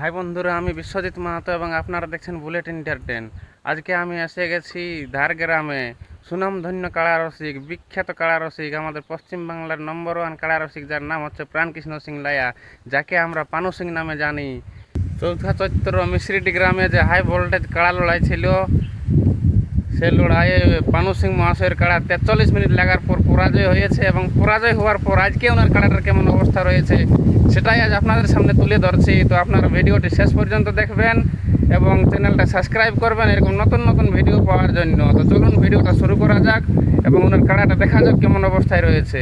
High বন্ধুরা, আমি বিশ্বজিৎ মাহাতো এবং আপনারা দেখছেন বুলেট এন্টারটেন। আজকে আমি এসে গেছি ধারগ্রামে। সুনামধন্য কাড়ারসিক, বিখ্যাত কাড়ারসিক, আমাদের পশ্চিমবাংলার নম্বর 1 কাড়ারসিক, যার নাম হচ্ছে প্রাণকৃষ্ণ সিং লায়া, যাকে আমরা পানু সিং নামে জানি। চৌথা চৈত্র মিশ্রিটি গ্রামে যে হাই ভোল্টেজ কাড়া লড়াই ছিল, সে লড়াইয়ে পানু সিং মহাশয়ের কাড়া 43 মিনিট লাগার পর পরাজয় হয়েছে, এবং পরাজয় হওয়ার পর আজকে ওনার কাড়াটার কেমন অবস্থা রয়েছে সেটাই আজ আপনাদের সামনে তুলে ধরছি। তো আপনারা ভিডিওটি শেষ পর্যন্ত দেখবেন এবং চ্যানেলটা সাবস্ক্রাইব করবেন এরকম নতুন নতুন ভিডিও পাওয়ার জন্য। তো চলুন ভিডিওটা শুরু করা যাক এবং ওনার কাড়াটা দেখা যাক কেমন অবস্থায় রয়েছে।